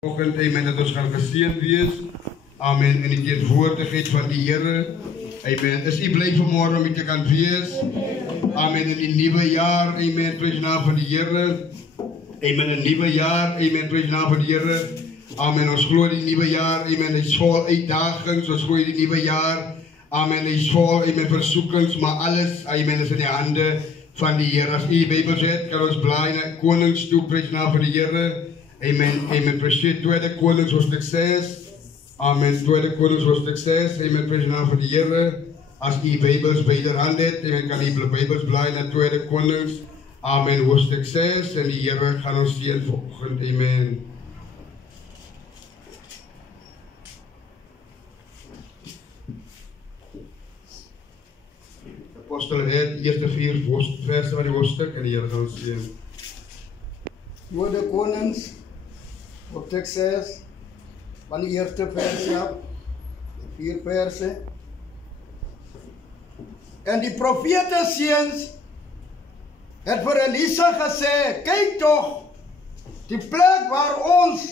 Vanoggend, amen, dat ons gaan geseënd wees. Amen. In die teenwoordigheid van die Here. Amen. Is u bly vanmorgen om u te kan wees? Amen. In die nieuwe jaar. Amen. Prys die naam van die Here. Amen. Een nieuwe jaar. Amen. Prys die naam van die Here. Amen. Ons glo die nieuwe jaar. Amen. Hy is vol uitdagings. Ons glo die nieuwe jaar. Amen. Hy is vol. Amen. Versoekings. Maar alles. Amen. Is in die hande van die Here. As u Bybels het, kan ons blaai na Konings toe. Prys die naam van die Here. Amen. Amen. Precies. Tweede Konings hoofstuk 6. Amen. Tweede Konings hoofstuk 6. Amen. Prys die naam van die Here. As u Bybels byderhand het, amen, kan u Bybels blaai na Tweede Konings. Amen. Hoofstuk 6. En die Here gaan ons seën vanoggend. Amen. Apostel het die eerste 4 verse van die hoofstuk en die Here gaan ons seën. Tweede Konings hoofstuk 6 van die eerste verse af, 4 verse. En die profete seuns het vir Elisa gesê, kyk tog, die plek waar ons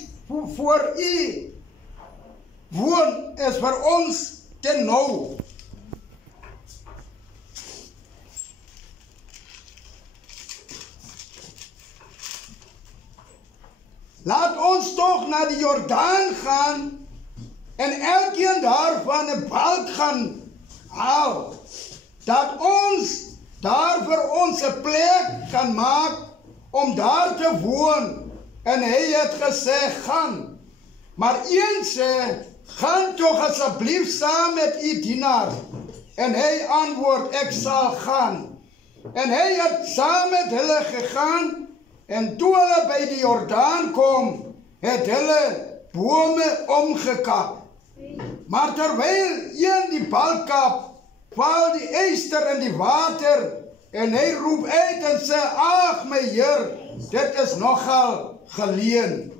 voor u woon is vir ons te nou. Laat ons toch naar de Jordaan gaan en elkeen daarvan een balk gaan haal, dat ons daar vir ons een plek kan maak om daar te woon. En hy het gesê, gaan. Maar een sê, gaan toch asseblief saam met u dienaar. En hy antwoord, ek sal gaan. En hy het saam met hulle gegaan. En toe hulle by die Jordaan kom, het hulle bome omgekap. Maar terwyl een die balk kap, val die eyster in die water, en hy roep uit en sê, ag my Heer, dit is nogal geleen.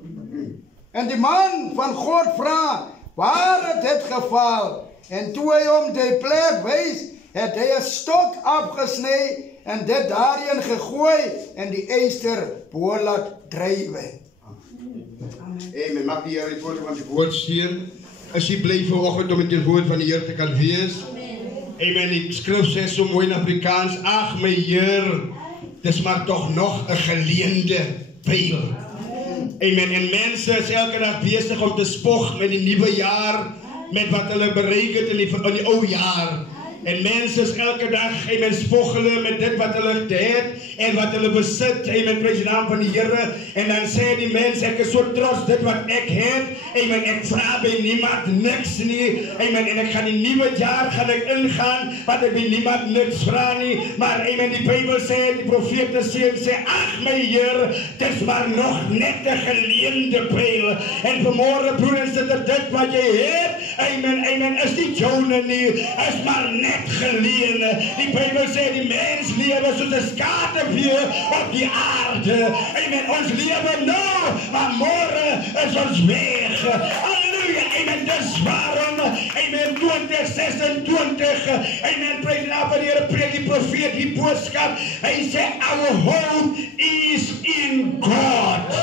En die man van God vra, waar het dit geval? En toe hy om die plek wys, het hy 'n stok afgesny, en dit daarin gegooi, en die eyster bo laat drywe. Amen. Mag die Here die woord van die woord seën. As jy bly vanoggend om met die woord van die Here te kan wees. Amen. Die skrif sê so mooi in Afrikaans, ag my Heer, dis maar toch nog 'n geleende pyl. Amen. En mense is elke dag besig om te spog met die nuwe jaar, met wat hulle bereik het in die ou jaar. En mense is elke dag, amen, spog hulle met dit wat hulle het en wat hulle besit, amen, prys die naam van die Here. En dan sê die mens, ek is so trots dit wat ek het, amen, ek vra by niemand niks nie, amen, en ek gaan die nuwe jaar gaan ek ingaan, wat ek by niemand niks vra nie, maar amen, die Bybel sê, die profete sê, ag my Heer, dis maar nog net 'n geleende pyl. En vanmôre broers, dit wat jy het, amen, amen, is nie joune nie, is maar net geleen. Die Bybel sê die mens lewe soos 'n skaduwee op die aarde. Amen. Ons lewe nou, maar môre is ons weg. Halleluja. Amen. Dis waarom, amen, 2026, amen, prys die naam van die Here, preek die profeet die boodskap. Hy sê, our hope is in God.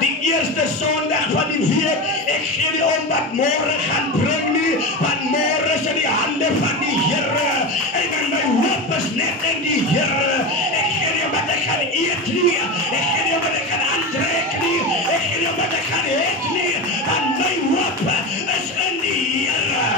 Die eerste Sondag van die week, ek gee nie om wat môre gaan bring nie, want môre is in die hande van die Here. En my hoop is net in die Here. Ek gee nie om wat ek gaan eet nie, ek gee nie om wat ek gaan aantrek nie, ek gee nie om wat ek gaan eet nie, want my hoop is in die Here.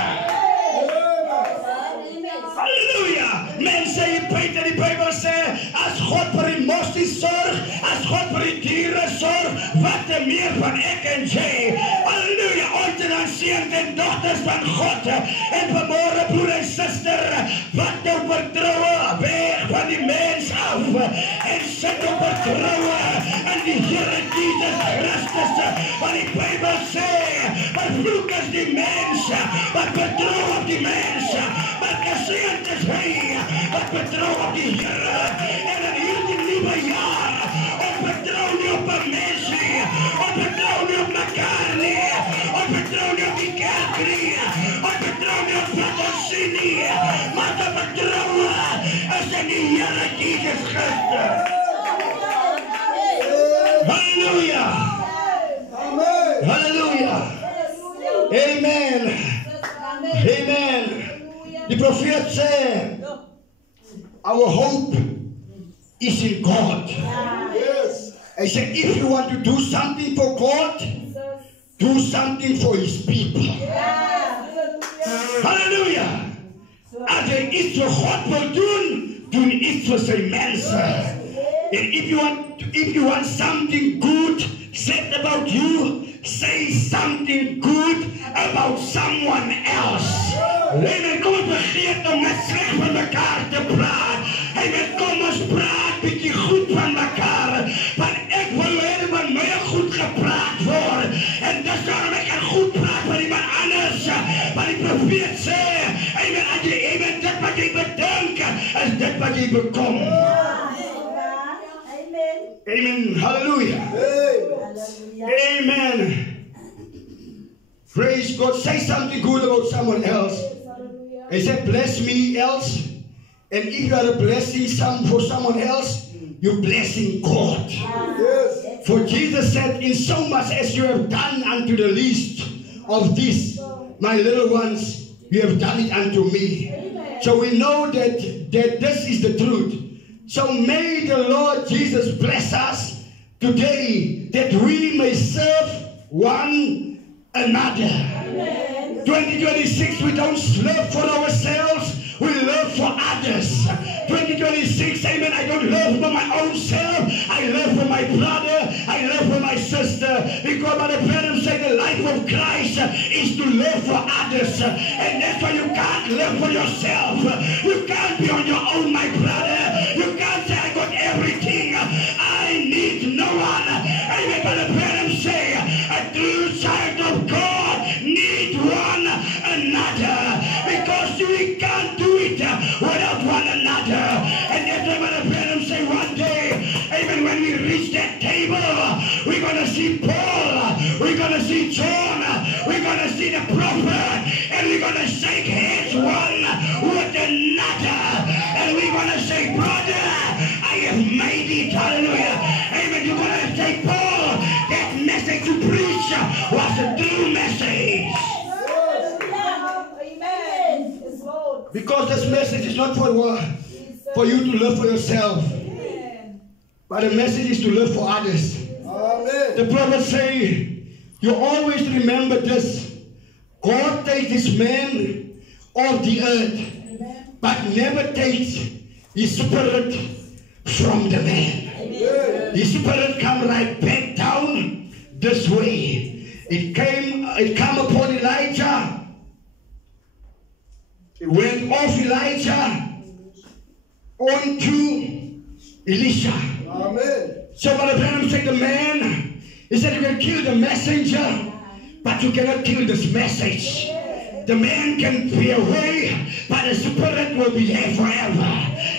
Halleluja! Mense, die Bybel sê, as God vir die mossie sorg, as God vir die diere sorg, wat te meer van ek en jy. Halleluja! Ons en dan seuns en dogters van God. En vanmôre, broer en suster, wat jou vertroue weg van die mens af, en sit jou vertroue in die Here Jesus Christus. Want die Bybel sê, vervloek is die mens, wat vertrou op die mens, wat geseënd is hy, wat vertrou op die Here. En in hierdie nuwe jaar, ons vertrou nie op 'n mens nie, ons vertrou nie op mekaar nie, ons vertrou nie op die kerk nie, ons vertrou nie op wat ons sien nie, maar ons vertroue is in die Here Jesus Christus. Halleluja! Hallelujah. Amen. Amen. The prophet said, our hope is in God. Yes. I said, if you want to do something for God, do something for His people. Halleluja. Als hij iets voor God wil doen, doe iets voor zijn mensen. And if you want something good said about you, say something good about someone else. Amen. Kom ons vergeet om net slecht van elkaar te praten. Amen. Kom ons praat beetje goed van elkaar. Want ik wil helemaal van mij goed gepraat worden. En dat is waarom ik er goed praat van iemand anders. Maar die profeet zei, amen, als je amen, dat wat je bedenkt, is dat wat je bekomt. Amen. Hallelujah. Amen. Praise God. Say something good about someone else. He said, bless me else. And if you are a blessing for someone else, you're blessing God. Yes. For Jesus said, in so much as you have done unto the least of these, my little ones, you have done it unto me. So we know that this is the truth. So may the Lord Jesus bless us today that we may serve one another. Amen. 2026, we don't live for ourselves, we live for others. 2026, amen, I don't live for my own self, I live for my brother, I live for my sister. Because Brother Branham said the life of Christ is to live for others. And that's why you can't live for yourself. You can't be on your own, my brother. You can't say I got everything. I need no one. Amen. Brother Branham say a true child of God need one another. Because we can't do it without one another. And that's why Brother Branham say one day, amen, when we reach that table, we're going to see Paul, we're going to see John, we're going to see the prophet, and we're going to shake hands one with another. And we're going to say, brother, I have made it. Hallelujah. Amen. You're going to say, Paul, that message you preach was a true message. Amen. Because this message is not for you to live for yourself. But the message is to live for others. Amen. The prophet say, you always remember this. God takes this man off the earth, but never takes his spirit from the man. Amen. His spirit come right back down this way. It came upon Elijah. It went off Elijah onto Elisha. Amen. So Brother Branham said, the man, he said, you can kill the messenger, but you cannot kill this message. The man can be away, but the spirit will be here forever.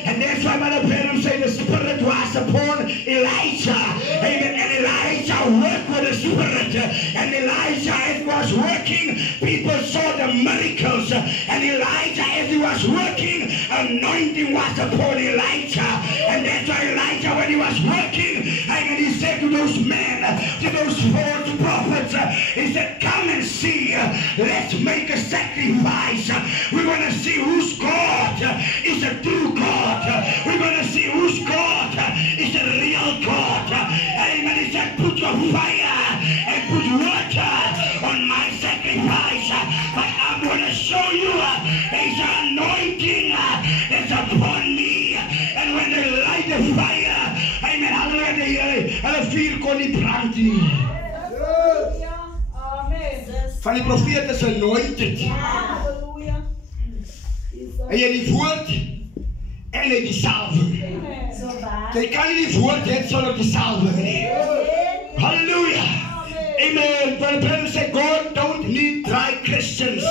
And that's why Brother Branham said the spirit was upon Elijah. Amen. And Elijah worked with the spirit. And Elijah, as he was working, people saw the miracles. And Elijah, as he was working, anointing was upon Elijah. And that's why Elijah, when he was working, amen, he said to those men, to those false prophets, he said, come and see. Let's make a sacrifice. We're going to see whose God is a true God. We're going to see whose God is a real God. Amen. He said, put your fire and put water on my sacrifice. But I'm going to show you his anointing that's upon me. And when they light the fire, amen, hallelujah, hulle vuur kon nie brand nie. Van die profeet is anointed. En jy die woord en jy die salwing. Jy kan nie die woord hê sonder die salwing nie. Hallelujah. Amen. But the Bible said God don't need dry Christians.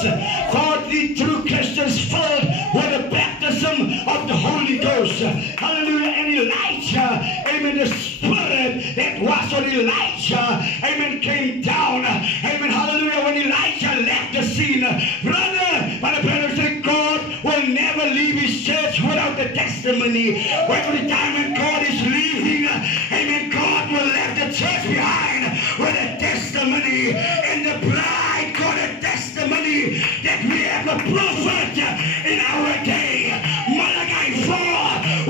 God needs true Christians filled with the baptism of the Holy Ghost. Hallelujah. And Elijah, amen, the spirit that was on Elijah, amen, came down. Amen. Hallelujah. When Elijah left the scene, brother, but the Bible said God will never leave his church without the testimony. Every time when God is leaving, amen, God will leave the church behind with a testimony. testimony, and the bride got a testimony that we have a prophet in our day. Malachi 4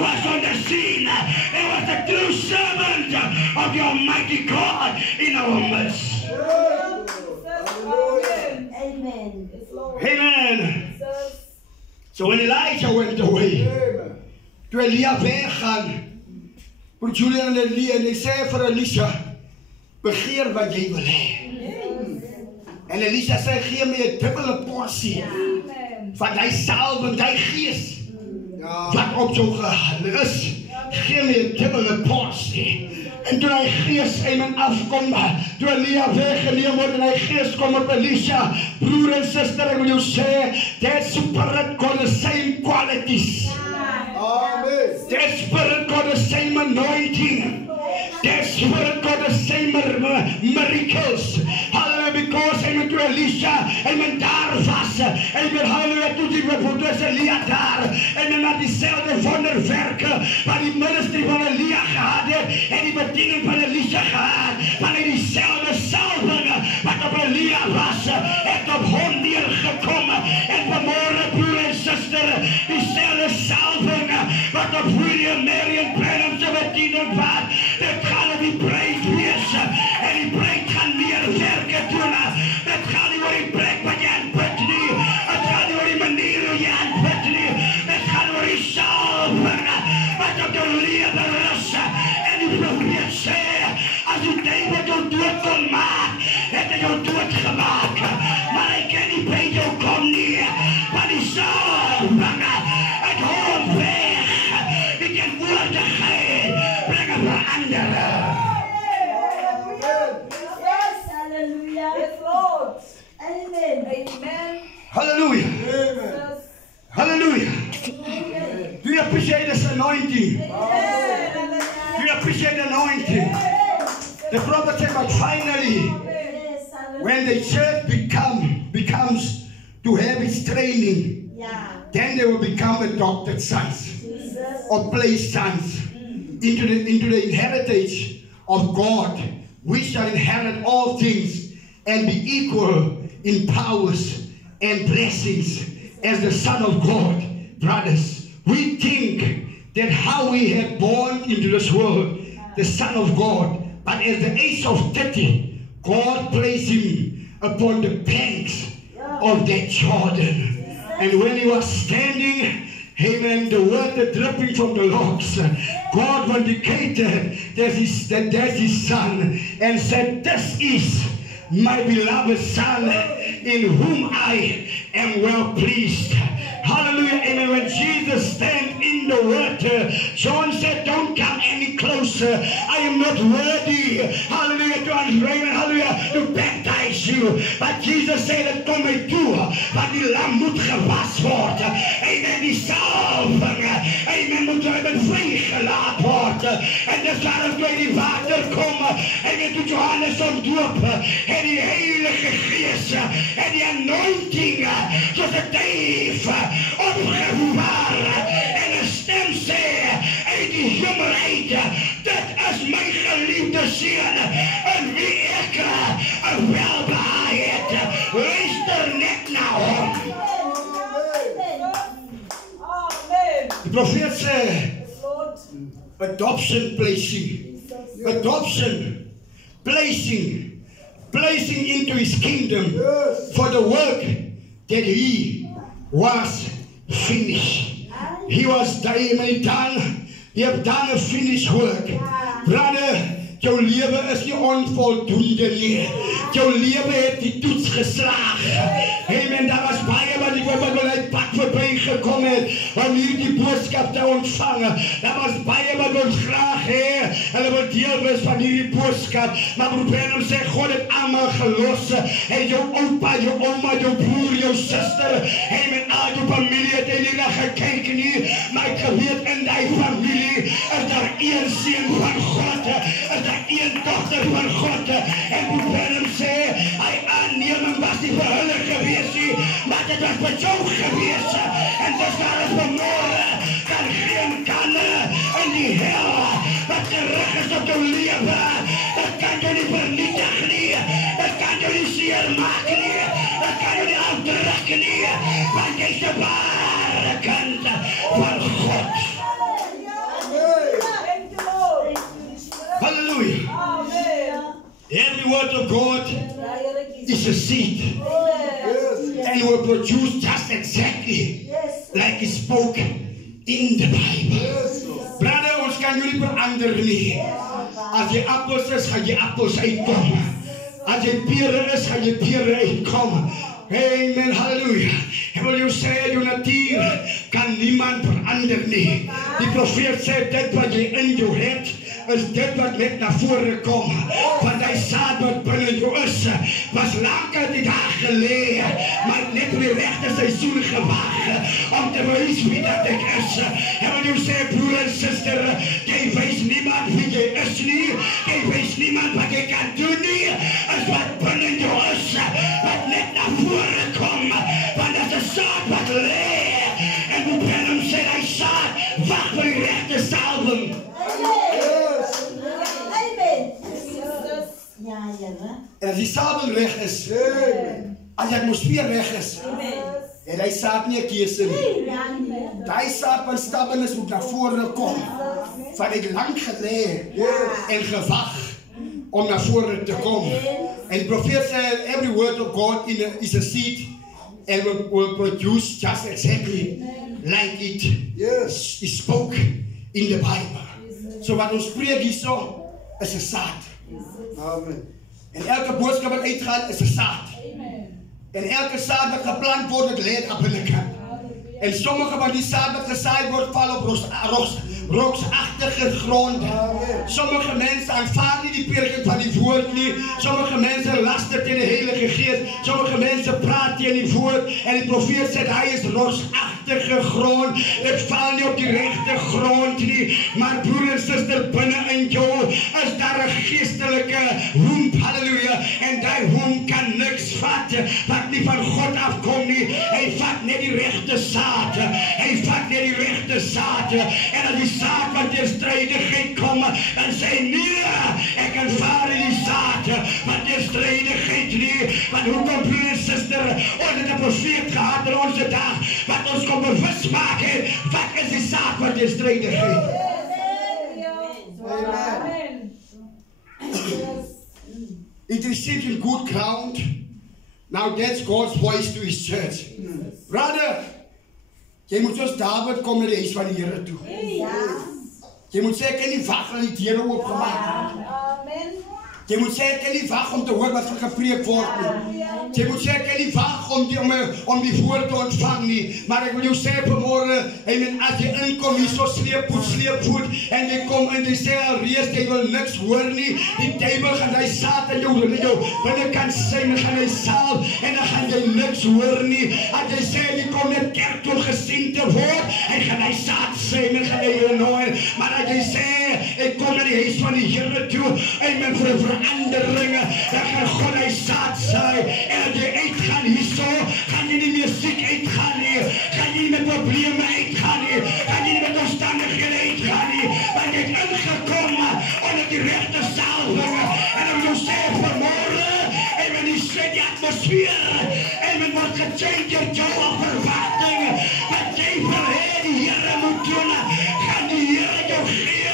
was on the scene. It was the true servant of the Almighty God in our midst. Amen. Amen. So when Elijah went away, to Elia weggaan, voor Julian en Elia, en hij zei voor Elisha, begeer wat jy wil hê. En Elisha zei, gee my 'n dubbele porsie van die salwing, die gees wat op jou gehad is. Gee my 'n dubbele porsie. En toen hy gees afkom, toe Elia weggeneem word en hy gees kom op Elisha, broer en sister, ek wil jou sê, that spirit got the same qualities. Amen. That spirit got the same anointing. That spirit got the same miracles. Hallelujah, because amen, to Elisha, amen, daar was, amen, hallelujah, toe die bevoordes Elia daar, amen, na diezelfde wonderwerke, wat die ministry van Elia gehad het, en die bediening van Elisha gehad, maar diezelfde salwing, wat op Elia was, het op hom neergekomen, en vanmorgen, broer en sister, diezelfde salwing, wat op William Marion Branham se bediening was, dit gaan op die breed wees, en die breed gaan meer werke doen, dit gaan nie oor die plek wat jy aanbid nie, het gaan nie oor die manier hoe jy aanbid nie, dit gaan oor die salwing, wat op jou lewe rus, en die profeet sê, as die David jou dood kon maak, het hy jou dood gemaak, maar hy kan nie by jou kom nie, want die salwing, het hom weg, die teenwoordigheid, bring een verandering. Hallelujah. Amen. Hallelujah. Do you appreciate this anointing? Do you appreciate the anointing? The prophet said, but finally, when the church becomes to have its training, then they will become adopted sons or placed sons into the inheritance of God, we shall inherit all things and be equal in powers and blessings as the Son of God. Brothers, we think that how we have born into this world, the Son of God, but at the age of 30, God placed him upon the banks of that Jordan. And when he was standing, amen, the water dripping from the rocks, God vindicated that that's his son and said, this is my beloved son in whom I am well pleased. Hallelujah. Amen. When Jesus stand in the water, John said, don't come any closer. I am not worthy. Hallelujah. To unravel. Hallelujah. To baptize you. But Jesus said, kom my toe. Want die lam moet gewas word. Amen. Die salving. Amen. Moet vrygelaat word. En dis waarom toe die water kom. Amen. Toe Johannes omdoop. En die Heilige Gees. En die anointing. Soos het duif. Opgevaar en een stem sê uit die hemelheid, dit is my geliefde seun en wie ek een welbehaag het, luister net na hom. Die profeet sê, adoption placing into his kingdom for the work that he was finished. He was done. He have done a finished work. Brother, jou lewe is nie onvoldoende nie. Jou lewe het die toets geslaag. Amen. Daar was baie wat ek wil uit pad voorbij gekom het om hierdie boodskap te ontvang. Daar was baie wat ons graag hê. Hulle wil deel wees van hierdie boodskap. Maar broer Branham sê God het almal gelos. En jou oupa, jou oma, jou broer, jou suster, amen, al jou familie het nie na gekyk nie. Maar ek weet in die familie is daar een seun van God. Is daar een dochter van God. En broer Branham sê hy aanneming was nie vir hulle gewees nie, maar dit was vir jou gewees. En dis waar ons vanmorgen kan geen kanne in die hel wat terug is op jou lewe. Dat kan jy nie vernietig nie. Dat beter maak nie. Dat kan jy nie afdruk nie. Want jy is die ware kind van God. Hallelujah. Every word of God is a seed. And will produce just exactly like it spoke in the Bible. Brother, ons kan jullie verander nie. As jy appels is, gaan jy appels uitkom. As jy pere is, gaan jy pere uitkom. Amen, hallelujah. En wil jy sê, jou natuur kan niemand verander nie. Die profeet sê, dit wat jy in jou het, is dit wat net na vore kom. Want hy saad wat binne jou is, was lang uit die dag gelê, maar net op die regte seisoen gewag, om te wys wie dat ek is. En wil jy sê, broer en suster, jy wys niemand wie jy is nie, jy wys niemand wat jy kan doen nie, is wat binne jou is, wat net na vore kom, want dit is 'n saad wat lê, en hoe Branham sê, hy saad, wag vir die regte salwing. En as die salwing reg is, as die atmosfeer reg is, en hy saad nie 'n keuse nie. Die saad van stubbornness moet na vore kom, van het lang gelê en gewag om na vore te kom. En die profeet sê, every word of God is a seed and will produce just exactly like it is spoke in the Bible. So wat ons spreek hierso is 'n saad. Amen. En elke boodskap wat uitgaan is 'n saad. En elke saad wat geplant word, dit lê op binnekant. En sommige van die saad wat gesaai word, val op rotsagtige grond. Sommige mense aanvaar nie die prediking van die woord nie. Sommige mense laster teen die Heilige Gees. Sommige mense praat teen die woord. En die profeet sê, hy is rotsagtige grond. Dit val nie op die regte grond nie. Maar broer en suster, binne in jou is daar 'n geestelike womb. Halleluja. En die womb kan niks vat wat nie van God afkom nie. Hy vat net die regte saad. Hy vat net die regte saad. En as die saad van teerstrydigheid kom, dan sê hy, nee, ek aanvaar die saad van teerstrydigheid nie. Want hoekom, broer en suster, ons het 'n profeet gehad in onze dag, wat ons kon bewus maak, wat is die saad van teerstrydigheid? Amen. It received in good ground. Now that's God's voice to his church. Brother, jy moet soos David kom na die huis van die Here toe. Jy moet sê, ek kan nie wag dat die deure oopgemaak word. Jy moet sê, ek kan nie wag om te hoor wat gepreek word nie. Jy moet sê, ek kan nie wag om die woord te ontvang nie. Maar ek wil jou sê vanmorgen, as jy inkom hier so sleepvoet, en jy kom in die sê alreeds, jy wil niks hoor nie. Die duiwel gaan die saad in jou binnekant sien, en gaan hy saal, en dan gaan jy niks hoor nie. As jy sê, jy kom net kerk toe gesien te word, en gaan hy saad sien, en gaan hy jou nooi. Maar as jy sê, ek kom na die huis van die Here toe, en vir veranderinge, dan gaan God hy saad saai, en as jy uitgaan hierso, gaan jy nie meer siek uitgaan nie, gaan jy nie met probleme uitgaan nie, gaan jy nie met omstandighede uitgaan nie, want jy het ingekom onder die regte salwing, en om jou sê vanmorgen, en men die sê die atmosfeer, en men word gechange jou verwachting, wat jy vir die Here moet doen, gaan die Here jou gee,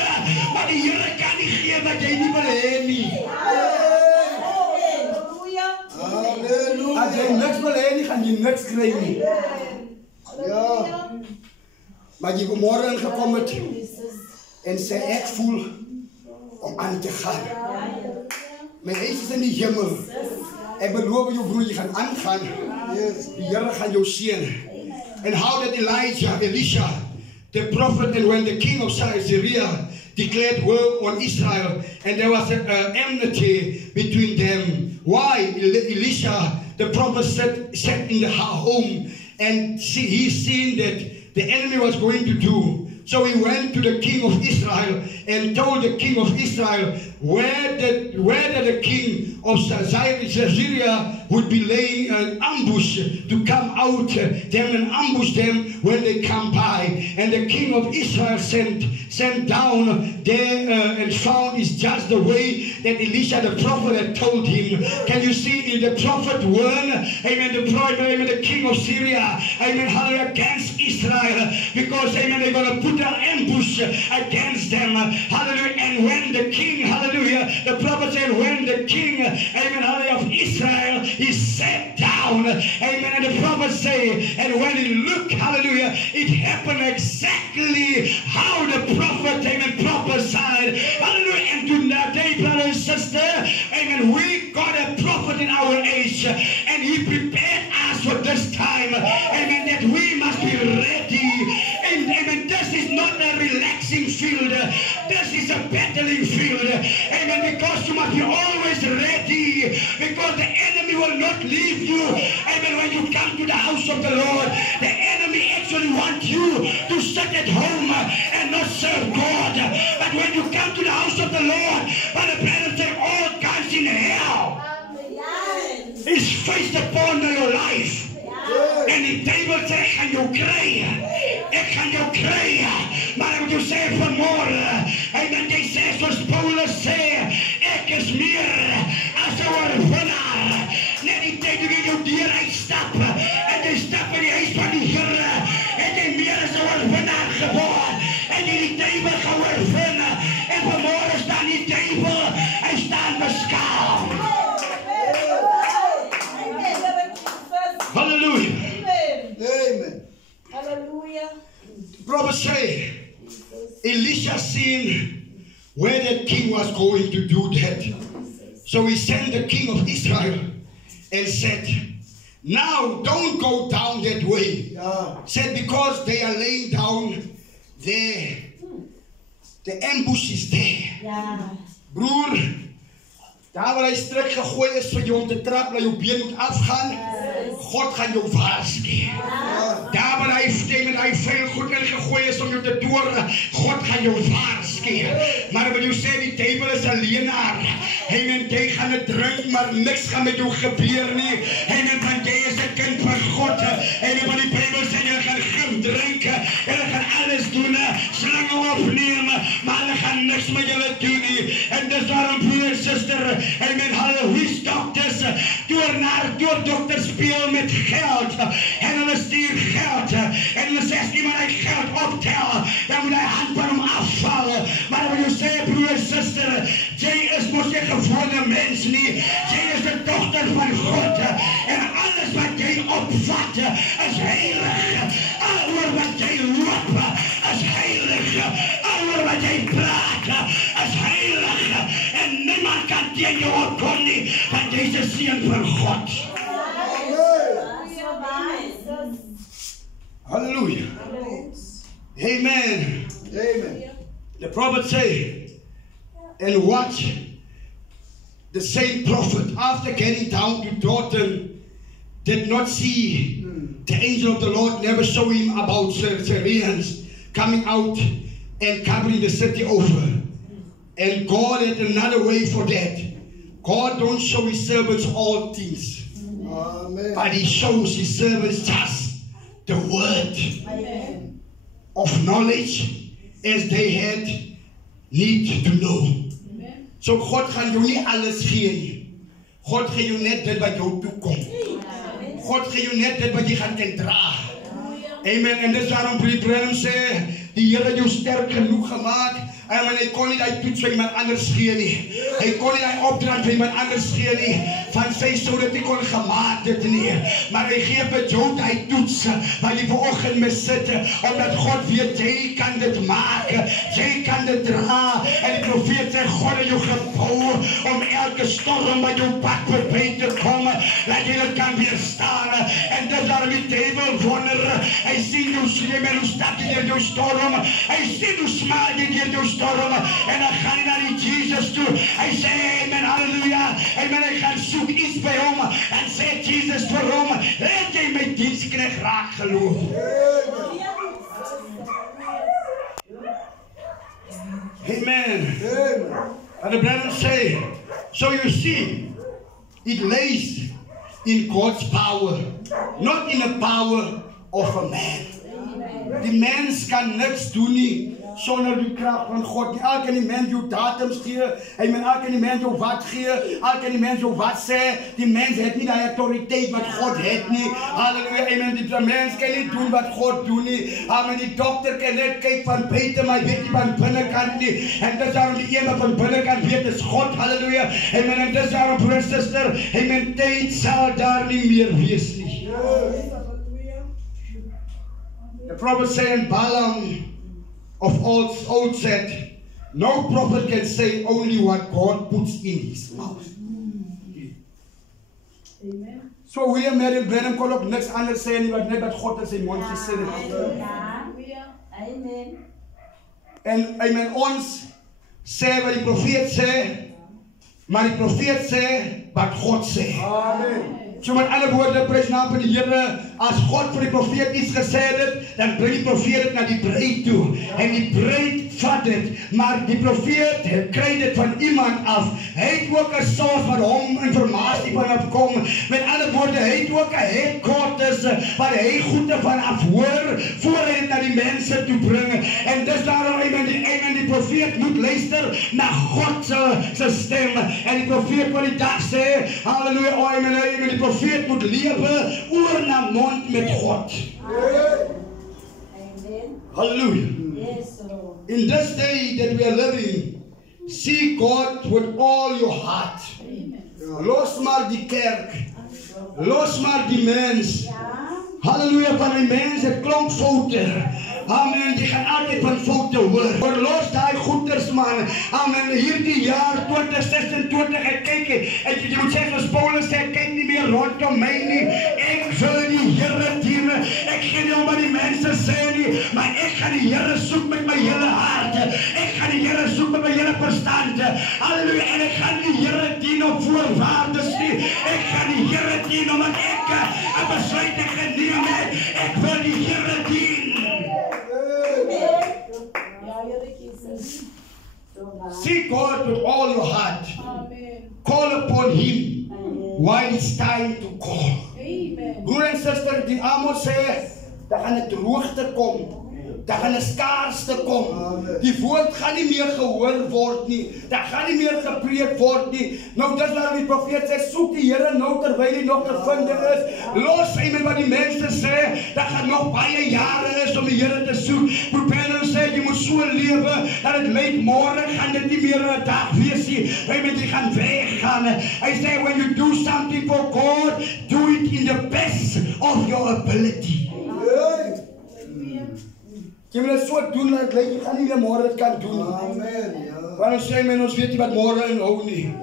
maar die Here kan nie gee wat jy nie wil hê nie. As jy niks wil hê nie, gaan jy niks kry nie. Ja. Maar jy vanmorgen gekom het en sê ek voel om aan te gaan. My huis is in die hemel. Ek beloof jou broer, jy gaan aangaan. Die Here gaan jou seën. And how did Elisha, the prophet, and when the king of Syria declared war on Israel, and there was an enmity between them. Why? Elisha, the prophet, sat in the home, and he seen that the enemy was going to do. So he went to the king of Israel, and told the king of Israel whether the king of Syria would be laying an ambush to come out them and ambush them when they come by. And the king of Israel sent down there and found is just the way that Elisha the prophet had told him. Can you see the prophet warned, amen, the king of Syria, amen, hallelujah, against Israel, because, amen, they're going to put an ambush against them, hallelujah. And when the king, hallelujah, the prophet said, when the king, amen, hallelujah, of Israel, he sat down, amen, and the prophet say, and when he looked, hallelujah, it happened exactly how the prophet, amen, prophesied, hallelujah. And today, brother and sister, amen, we got a prophet in our age, and he prepared us for this time, amen, that we must be ready. And amen, this is not a relaxing field, this is a battling field, amen, because you must be always ready, because the enemy will not leave you, amen. When you come to the house of the Lord, the enemy actually wants you to sit at home and not serve God. But when you come to the house of the Lord, Brother Branham said, all guns in hell is faced upon your life. En die duivel sê, ek gaan jou kry, maar ek moet jou sê vanmorgen, amen, jy sê soos Paulus sê, ek is meer as 'n oorwinnaar. Net die tyd toe jy jou deur uitstap, en jy stap in die huis van die Here, en jy meer as 'n oorwinnaar geword, en jy die duivel gaan oorwin, en vanmorgen staan die duivel, hy staan beskaam. Hallelujah. Amen. Hallelujah. Prophet say, Elisha seen where that king was going to do that. So he sent the king of Israel and said, now don't go down that way. Said because they are laying down there. The ambush is there. Broer, daar waar hy strik gegooi is vir jou om te trap, dat jou been moet afgaan, God gaan jou waarsku. Daar waar hy veel goed ingegooi is om jou te door, God gaan jou waarsku. Maar wat jy sê, die duivel is 'n leenaar. Amen, jy gaan dit drink, maar niks gaan met jou gebeur nie. Amen, want jy is 'n kind van God. Amen, want die Bybel sê jy gaan gim drink, jy gaan alles doen, slange opneem, maar hulle gaan niks met julle doen nie. En dis waarom, broer en suster, amen, hallelujah, dokters, door dokters speel met geld, en hulle stuur geld, en hulle sê, as iemand hy geld optel, dan moet hy hand van hom afval. Maar wat jy sê, broer en suster, jy is mos nie gewone mens nie, jy is 'n dogter van God, en alles wat jy opvat, is heilig, al wat jy loop, is heilig, al wat jy praat, is heilig, en niemand kan tegen jou opkom nie, want jy is 'n seun van God. Hallelujah. Amen. Amen. The prophet say, and watch, the same prophet, after getting down to Dothan, did not see the angel of the Lord, never show him about Syrians coming out and covering the city over. And God had another way for that. God don't show his servants all things. Amen. But he shows his servants just the word Amen. of knowledge as they had need to know. Amen. So God gaan jou nie alles gee nie. God gee jou net dit wat jou toekom. God gee jou net dit wat jy gaan kan dra. Amen. En dis waarom Branham sê, die Here het jou sterk genoeg gemaak. En hy kon nie die toets vir iemand anders gee nie. Hy kon nie die opdracht vir iemand anders gee nie. Van sy sou dit nie kon gemaak dit nie. Maar hy gee vir jou die toets wat jy vanoggend mee sit, omdat God weet jy kan dit maak. Jy kan dit dra. En die profeet sê God het jou gebou om elke storm wat jou pad voorbij te kom, dat jy dit kan weerstaan. En dit daarom die duivel wonder. Hy sien jou slim en hoe stap jy deur jou storm. Hy sien hoe smaal jy deur jou storm. En dan gaan hy na die Jesus toe. Hy sê, amen, halleluja. Amen, hy gaan soek iets by hom. En sê Jesus vir hom, het jy my diensknegt raak geloof. Amen. Amen. And the brethren say, so you see, it lays in God's power, not in the power of a man. Die mens kan niks doen nie sonder die krag van God. Elke die mens jou datums gee, elke die mens jou wat gee, elke die mens jou wat sê. Die mens het nie die autoriteit wat God het nie. Halleluja, amen. Die mens kan nie doen wat God doen nie. Amen. Die dokter kan net kyk van buite, maar weet nie van binnekant nie. En dis daarom die een wat van binnekant weet is God. Halleluja, amen. En dis daarom, broer en suster, amen, tyd sal daar nie meer wees nie. The prophet say in Balaam of old said, no prophet can say only what God puts in his mouth. Amen. So William Marion Branham kon ook niks anders sê nie wat net wat God in sy mond gesê het. Amen. En amen, ons sê wat die profeet sê, maar die profeet sê wat God sê. Amen. So met alle woorde, prys naam van die Here, as God vir die profeet iets gesê het, dan bring die profeet dit na die bruid toe. En die bruid vat dit, maar die profeet kry dit van iemand af. Hy het ook 'n source wat hom informasie vanaf kom. Met alle woorde, hy het ook 'n headquarters waar hy goede vanaf hoor, voor hy dit na die mense toe bring. En dis daarom, die profeet moet luister na God se stem. En die profeet wat die dag sê, halleluja, amen, die profeet moet lewe oor na mond met God. Amen. Hallelujah. Yes, Lord. In this day that we are living, seek God with all your heart. Amen. Los maar die kerk. Los maar die mens. Ja. Halleluja, van die mens het klomp foute. Amen, jy gaan altyd van foute hoor. Verlos daai goeders, man. Amen, hierdie jaar 2026, ek kyk en jy moet sê, soos Paulus sê, kyk nie meer rondom my nie. Ek wil die Here dien. Ek gaan nie om wat die mense sê nie, maar ek gaan die Here soek met my hele hart. Ek gaan die Here soek met my hele verstand. Halleluja, en ek gaan die Here dien op voorwaardes nie. Ek gaan die Here dien omdat ek 'n besluit geneem het. Ek wil die Here dien. Seek God with all your heart. Amen. Call upon Him while it's time to call. Amen. Broer en suster, die Amos sê, daar gaan 'n droogte kom. Daar gaan 'n skaarste kom. Die woord gaan nie meer gehoor word nie. Daar gaan nie meer gepreek word nie. Nou dis waarom die profeet sê, soek die Here nou terwyl hy nog te vind is. Los met wat die mense sê. Daar gaan nog baie jare is om die Here te soek. Probeer sê jy moet so lewe dat dit lyk môre gaan dit nie meer 'n dag wees nie. Jy gaan weggaan. Hy sê when you do something for God, do it in the best of your ability. Jy moet dit so doen dat dit lyk jy gaan nie meer môre dit kan doen nie. Amen. Ja. Want ons sê ons weet nie wat môre inhou nie.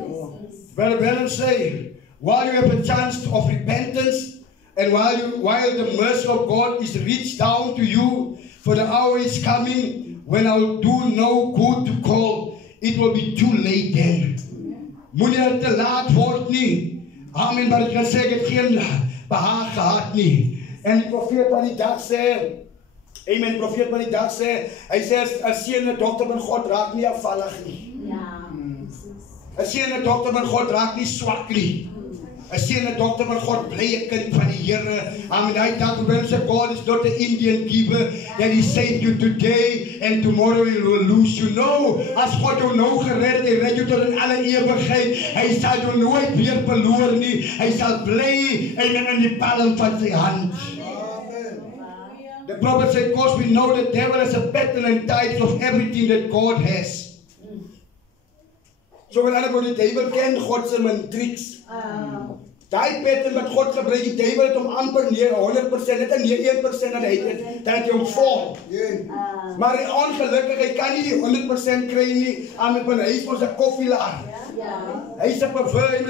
Well say, while you have a chance of repentance and while the mercy of God is reached down to you, for the hour is coming when I'll do no good to call, it will be too late then. Moenie te laat word nie. Amen, maar ek kan sê ek het geen behaag gehad nie. En die profeet van die dag sê, amen, profeet van die dag sê, hy sê as seun en dogter van God raak nie afvallig nie. Ja. As seun en dogter van God raak nie swak nie. As seun en dogter van God bly 'n kind van die Here. Amen. Hy dat when say God is not an Indian giver that He saved you today and tomorrow He will lose you. No, as God jou nou gered, hy red jou tot in alle ewigheid. Hy sal jou nooit weer verloor nie. Hy sal bly in die palm van sy hand. The prophet said, because we know the devil has a pattern and types of everything that God has. So when everybody the devil ken God se tricks. Daai pattern wat God gebruik, die devil het hom amper 100%, net 1% dat hy het, dat hy hom vorm. Maar ongelukkig, hy kan nie die 100% kry nie, aan met hy is ons 'n koffielaar. Hy is 'n pervert,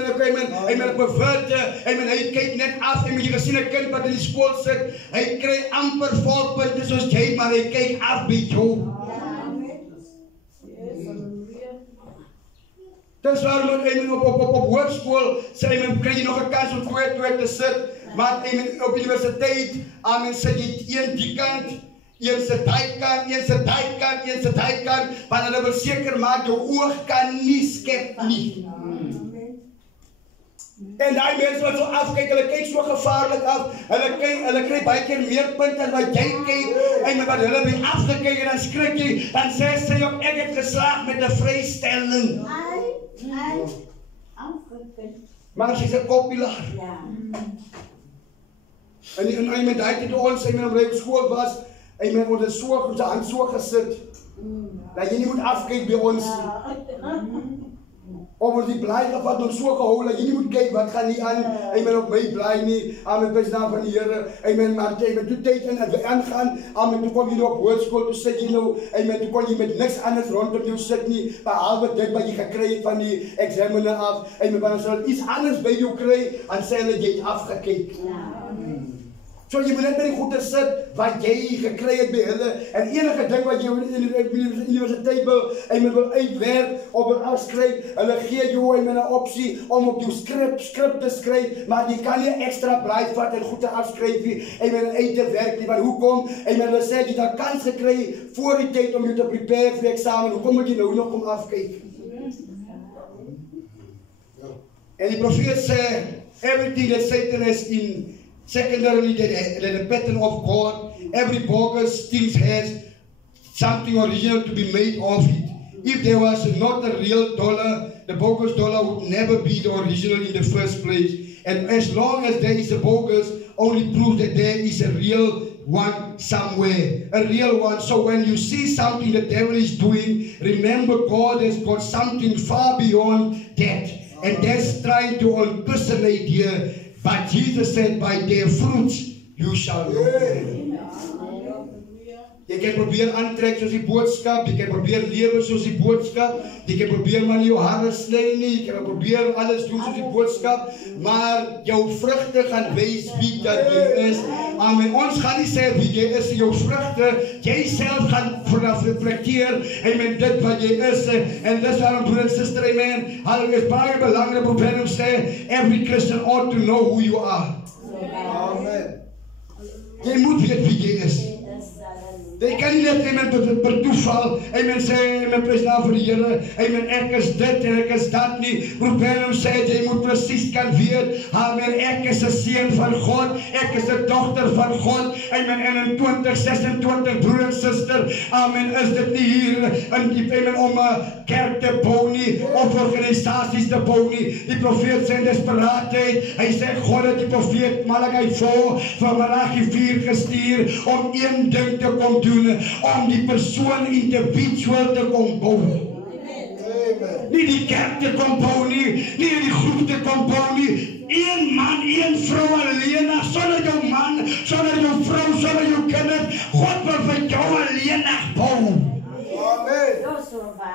hy kyk net af, en jy gesien 'n kind wat in die skool sit, hy kry amper volpunte soos jy, maar hy kyk af by jou. Dis waarom op hoërskool sê kry jy nog 'n kans om twee te sit, maar op universiteit, sit jy een die kant Een se tydkant, een se tydkant, een se tydkant, want hulle wil seker maak jou oog kan nie skep nie. En daai mense wat so afkyk, hulle kyk so gevaarlik af. Hulle kry baie keer meer punte as wat jy kyk. En wat hulle by afgekyk en dan skrik jy, dan sê sy ook ek het geslaag met 'n vrystelling. Maar sy's 'n koppielaar. En met daai tyd toe ons op skool was, en men word so op sy hand so gesit, dat jy nie moet afkyk by ons nie. Of die blaai gevat ons so gehou, dat jy nie moet kyk wat gaan nie aan, en men op my blaai nie, amen, prys naam van die Here, en men maar toe tyd in het aangaan, amen, toe kom jy nou op hoërskool, toe sit jy nou, en men toe kon jy met niks anders rondom jou sit nie, behalwe dit wat jy gekry het van die examine af, en men dan sal iets anders by jou kry, en sê hulle jy het afgekyk. So jy moet net by die goeie sit wat jy gekry het by hulle, en enige ding wat jy in die universiteit wil, en men wil uitwerk, of wil afskryf, hulle gee jou en 'n opsie om op jou skrip te skryf, maar jy kan nie extra braai vat en goed te afskryf nie, en men uit te werk nie, want hoekom? En men hulle sê, jy het kans gekry voor die tyd om jou te prepare vir die eksamen, hoekom moet jy nou nog kom afkyk? En die profeet sê, everything that Satan has in secondarily, the pattern of God, every bogus thing has something original to be made of it. If there was not a real dollar, the bogus dollar would never be the original in the first place. And as long as there is a bogus, only proves that there is a real one somewhere, a real one. So when you see something the devil is doing, remember God has got something far beyond that. And that's trying to impersonate here. But Jesus said, by their fruits you shall know them. Jy kan probeer aantrek soos die boodskap, jy kan probeer lewe soos die boodskap, jy kan probeer maar nie jou hare sny nie, jy kan probeer alles doen soos die boodskap, maar jou vrugte gaan wys wie dat jy is. Amen. Ons gaan nie sê wie jy is, jou vrugte, jy self gaan reflekteer, amen, dit wat jy is, en dis waarom broer en suster, amen, hulle is baie belangrik, probeer om sê, every Christian ought to know who you are. Amen. Jy moet weet wie jy is. Jy kan nie net iemand per toeval, amen, sê, amen, prys naam vir die Here, amen, ek is dit en ek is dat nie. Probeer om sê, jy moet presies kan weet, amen, ek is 'n seun van God, ek is 'n dogter van God, amen, en in 2026, broer en suster, amen, is dit nie hier in die, amen, om 'n kerk te bou nie, of organisasies te bou nie. Die profeet sê in desperaatheid, hy sê, God het die profeet Malachi van Malachi 4 gestuur, om een ding te kom doen, om die persoon individueel te kom bou. Nie die kerk te kom bou nie, nie die groep te kom bou nie. Een man, een vrou alleen, sonder jou man, sonder jou vrou, sonder jou kinders. God wil vir jou alleen bou. Amen.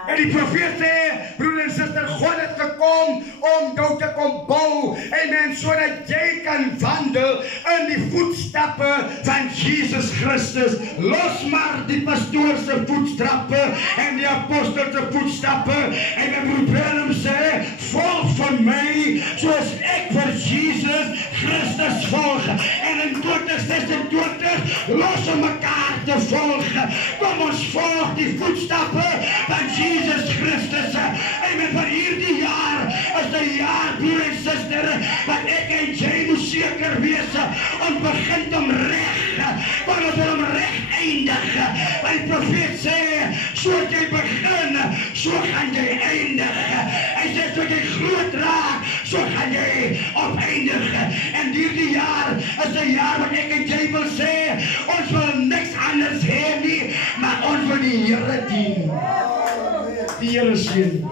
En die profeet sê, broer en suster, God het gekom om jou te kom bou, amen, sodat jy kan wandel in die voetstappe van Jesus Christus. Los maar die pastoorse voetstappe en die apostelse voetstappe, en die broer sê, volg van my, soos ek vir Jesus Christus volg. En in 2026, los om mekaar te volg. Kom ons volg die voetstappe van Jesus Christus. Amen. Van hierdie jaar is 'n jaar, broer en suster, wat ek en jy moet seker wees, om begin om reg, want ons wil om reg eindig. Want die profeet sê, so jy begin, so gaan jy eindig. Hy sê, so jy groot raak, so gaan jy opeindig. En hierdie jaar is 'n jaar wat ek en jy wil sê, ons wil niks anders hê nie, maar ons wil die Here dien. Die Here seën.